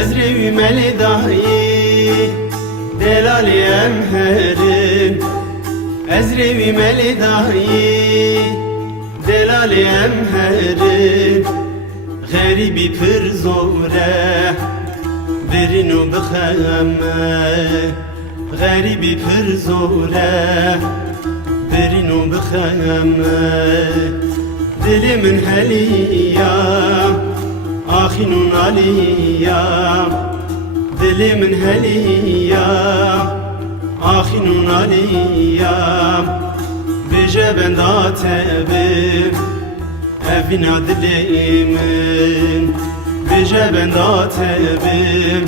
Ezrevi melidayi delali emherim, Ezrevi melidayi delali emherim. Garibi pir zore birinu bixeme, Garibi pir zore birinu bixeme. Dilimin heliya Ahinun aliya, dilimin heliya Ahinun aliya. Bije ben da tebim evina dilimin, Bije ben da tebim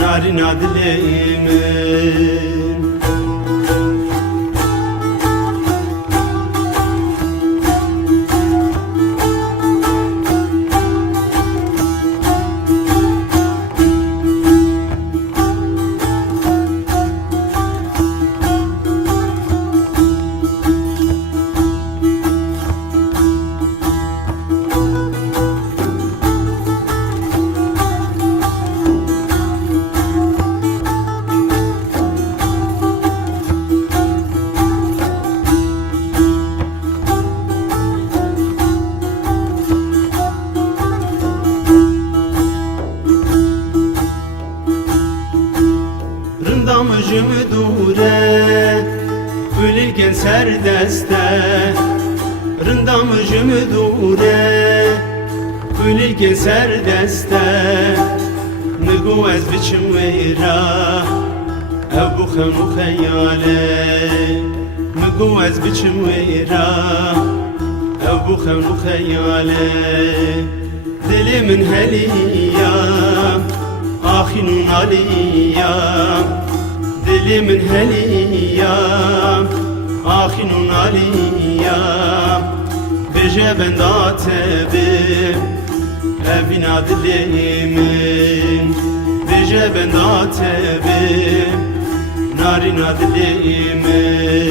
narina dilimin. Rındamıcımı dure ölürken serdeste, Rındamıcımı dure ölürken serdeste. Nıgu ez biçim veyra ev bu xemu xeyale, Nıgu ez biçim veyra ev bu xemu xeyale. Dilimin heliya Ahinun aliya, dilimin heliya Ahinun aliya. Bije ben da tebim evina dilimin, Bije ben da tebim narina dilimin.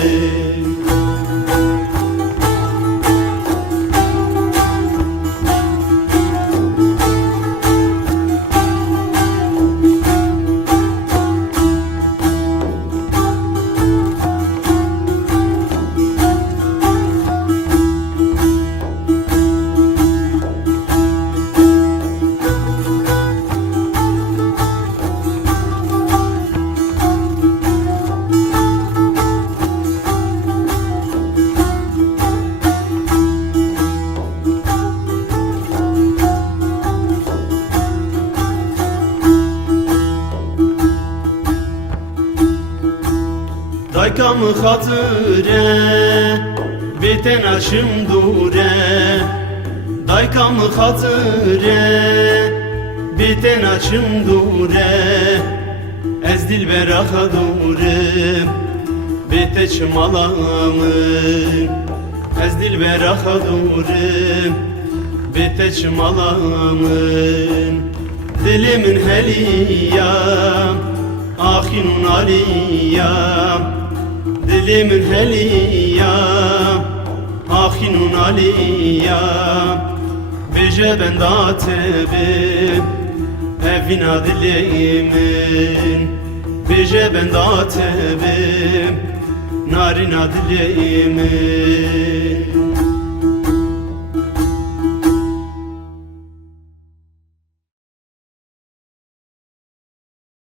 Daykamı hatıre beten aşım dure, Daykamı hatıre beten aşım dure. Ez dilbera hadurim bete çmalamın, Ez dilbera hadurim bete çmalamın. Dilimin heliya Ahinun aliya, dilimin heliya Ahinun aliya. Bije ben da tebim evina dilimin, Bije ben da tebim narina dilimin.